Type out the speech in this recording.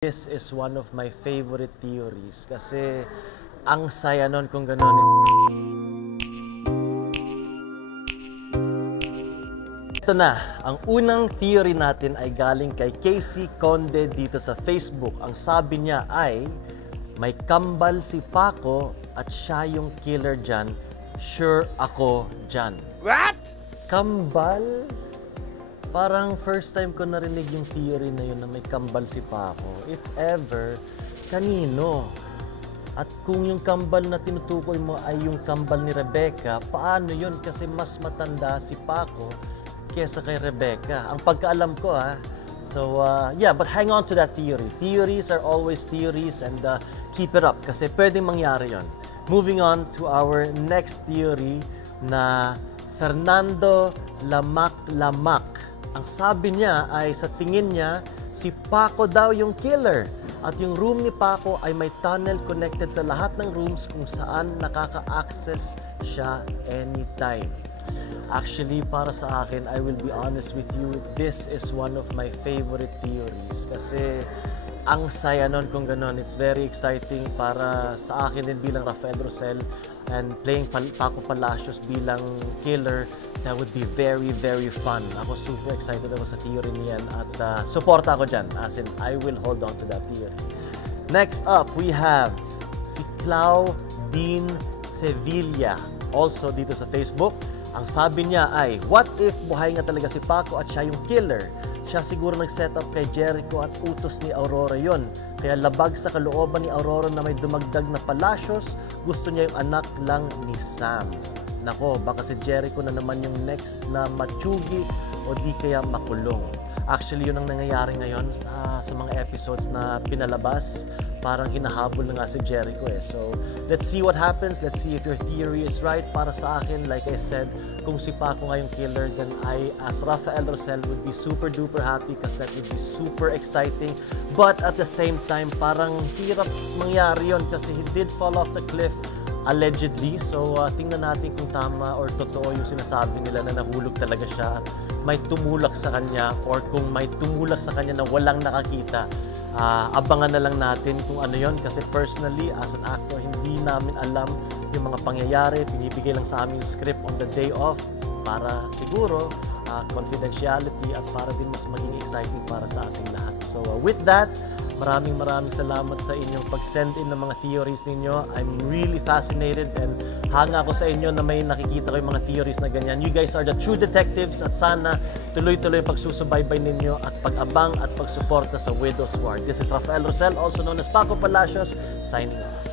This is one of my favorite theories kasi ang saya nun kung gano'n. Ito na, ang unang theory natin ay galing kay Casey Conde dito sa Facebook. Ang sabi niya ay, may kambal si Paco at siya yung killer dyan. Sure ako dyan. What? Kambal? Parang first time ko narinig yung theory na yun na may kambal si Paco. If ever, kanino? At kung yung kambal na tinutukoy mo ay yung kambal ni Rebecca, paano yun? Kasi mas matanda si Paco kesa kay Rebecca. Ang pagkaalam ko So, yeah, but hang on to that theory. Theories are always theories and keep it up kasi pwedeng mangyari yon. Moving on to our next theory na Fernando Lamak-Lamak. Ang sabi niya ay sa tingin niya, si Paco daw yung killer. At yung room ni Paco ay may tunnel connected sa lahat ng rooms kung saan nakaka-access siya anytime. Actually, para sa akin, I will be honest with you, this is one of my favorite theories. Kasi ang saya nun kung gano'n. It's very exciting para sa akin din bilang Rafael Rosel and playing Paco Palacios bilang killer. That would be very, very fun. Ako super excited ako sa theory niyan at suporta ako dyan. As in, I will hold on to that theory. Next up, we have si Claudine Sevilla. Also dito sa Facebook. Ang sabi niya ay, what if buhay nga talaga si Paco at siya yung killer? Siya siguro nag-set up kay Jericho at utos ni Aurora yon. Kaya labag sa kalooban ni Aurora na may dumagdag na Palacios, gusto niya yung anak lang ni Sam. Nako, baka si Jericho na naman yung next na matsugi o di kaya makulong. Actually, yun ang nangyayari ngayon sa mga episodes na pinalabas. Parang hinahabol na nga si Jericho So, let's see what happens. Let's see if your theory is right. Para sa akin, like I said, kung si Paco nga yung killer, then I, as Rafael Rosel, would be super duper happy kasi that would be super exciting. But at the same time, parang hirap mangyari yun kasi he did fall off the cliff allegedly. So, tingnan natin kung tama or totoo yung sinasabi nila na nahulog talaga siya at may tumulak sa kanya or kung may tumulak sa kanya na walang nakakita. Abangan na lang natin kung ano yon kasi personally, as an actor, hindi namin alam yung mga pangyayari. Pinibigay lang sa amin script on the day off para siguro confidentiality at para din mas maging exciting para sa ating lahat. So, with that, maraming salamat sa inyong pag-send in ng mga theories ninyo. I'm really fascinated and hanga ako sa inyo na may nakikita ko yung mga theories na ganyan. You guys are the true detectives at sana tuloy-tuloy pagsusubaybay ninyo at pag-abang at pagsuporta sa Widow's War. This is Rafael Rosel, also known as Paco Palacios, signing off.